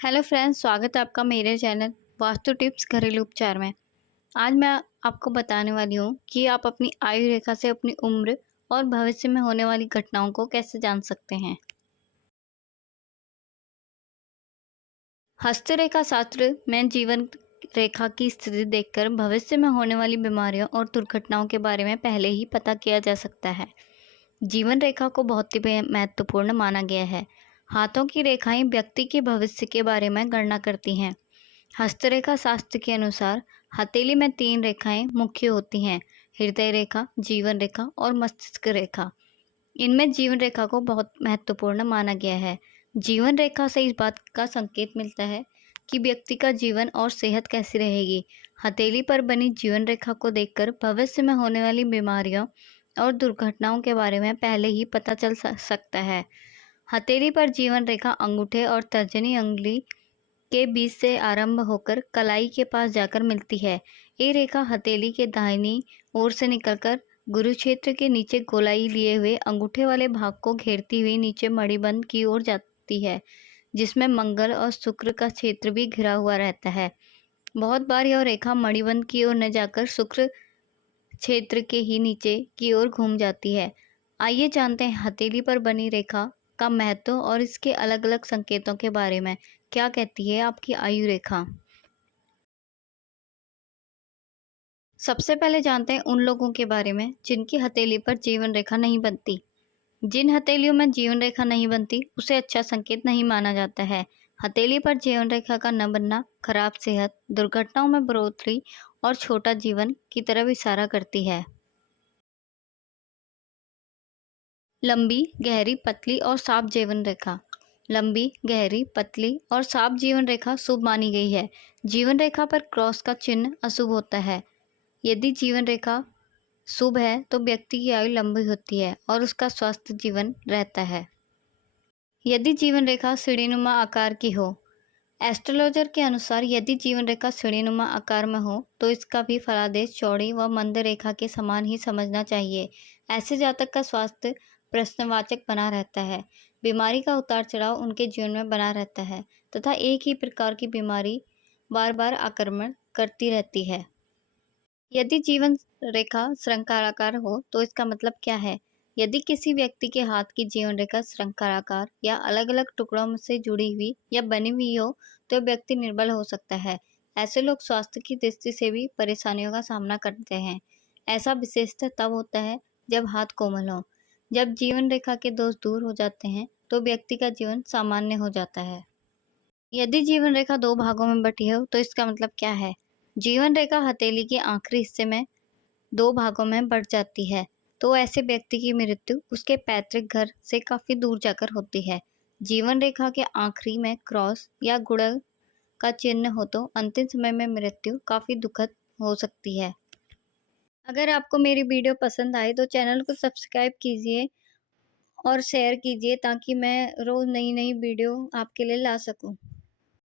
Hello friends, स्वागत है आपका मेरे चैनल वास्तु टिप्स घरेलू उपचार में। आज मैं आपको बताने वाली हूँ कि आप अपनी आयु रेखा से अपनी उम्र और भविष्य में होने वाली घटनाओं को कैसे जान सकते हैं। हस्तरेखा शास्त्र में जीवन रेखा की स्थिति देखकर भविष्य में होने वाली बीमारियों और दुर्घटनाओं के बारे में पहले ही पता किया जा सकता है। जीवन रेखा को बहुत ही महत्वपूर्ण माना गया है। हाथों की रेखाएं व्यक्ति के भविष्य के बारे में गणना करती हैं। हस्तरेखा शास्त्र के अनुसार हथेली में 3 रेखाएं मुख्य होती हैं: हृदय रेखा, जीवन रेखा और मस्तिष्क रेखा। इनमें जीवन रेखा को बहुत महत्वपूर्ण माना गया है। जीवन रेखा से इस बात का संकेत मिलता है कि व्यक्ति का जीवन और सेहत कैसी रहेगी। हथेली पर बनी जीवन रेखा को देखकर भविष्य में होने वाली बीमारियों और दुर्घटनाओं के बारे में पहले ही पता चल सकता है। हथेली पर जीवन रेखा अंगूठे और तर्जनी उंगली के बीच से आरंभ होकर कलाई के पास जाकर मिलती है। ये रेखा हथेली के दाहिनी ओर से निकलकर गुरु क्षेत्र के नीचे गोलाई लिए हुए अंगूठे वाले भाग को घेरती हुई नीचे मणिबंध की ओर जाती है, जिसमें मंगल और शुक्र का क्षेत्र भी घिरा हुआ रहता है। बहुत बार यह रेखा मणिबंध की ओर न जाकर शुक्र क्षेत्र के ही नीचे की ओर घूम जाती है। आइए जानते हैं हथेली पर बनी रेखा का महत्व और इसके अलग अलग संकेतों के बारे में। क्या कहती है आपकी आयु रेखा? सबसे पहले जानते हैं उन लोगों के बारे में जिनकी हथेली पर जीवन रेखा नहीं बनती। जिन हथेलियों में जीवन रेखा नहीं बनती उसे अच्छा संकेत नहीं माना जाता है। हथेली पर जीवन रेखा का न बनना खराब सेहत, दुर्घटनाओं में बढ़ोतरी और छोटा जीवन की तरफ इशारा करती है। लंबी, गहरी, पतली और साफ जीवन रेखा। लंबी, गहरी, पतली और साफ जीवन रेखा शुभ मानी गई है। जीवन रेखा पर क्रॉस का चिन्ह अशुभ होता है। यदि जीवन रेखा शुभ है तो व्यक्ति की आयु लंबी होती है और उसका स्वस्थ जीवन रहता है। यदि जीवन रेखा सीढ़ीनुमा आकार की हो। एस्ट्रोलॉजर के अनुसार यदि जीवन रेखा सीढ़ीनुमा आकार में हो तो इसका भी फलादेश चौड़ी व मंद रेखा के समान ही समझना चाहिए। ऐसे जातक का स्वास्थ्य प्रश्नवाचक बना रहता है। बीमारी का उतार चढ़ाव उनके जीवन में बना रहता है तथा एक ही प्रकार की बीमारी बार बार आक्रमण करती रहती है। यदि जीवन रेखा श्रृंखलाकार हो तो इसका मतलब क्या है? यदि किसी व्यक्ति के हाथ की जीवन रेखा श्रृंखलाकार या अलग अलग टुकड़ों से जुड़ी हुई या बनी हुई हो तो व्यक्ति निर्बल हो सकता है। ऐसे लोग स्वास्थ्य की दृष्टि से भी परेशानियों का सामना करते हैं। ऐसा विशेषतः तब होता है जब हाथ कोमल हो। जब जीवन रेखा के दोष दूर हो जाते हैं तो व्यक्ति का जीवन सामान्य हो जाता है। यदि जीवन रेखा 2 भागों में बटी हो तो इसका मतलब क्या है? जीवन रेखा हथेली के आखिरी हिस्से में 2 भागों में बढ़ जाती है तो ऐसे व्यक्ति की मृत्यु उसके पैतृक घर से काफी दूर जाकर होती है। जीवन रेखा के आखिरी में क्रॉस या गुणन का चिन्ह हो तो अंतिम समय में मृत्यु काफी दुखद हो सकती है। अगर आपको मेरी वीडियो पसंद आए तो चैनल को सब्सक्राइब कीजिए और शेयर कीजिए ताकि मैं रोज नई नई वीडियो आपके लिए ला सकूं।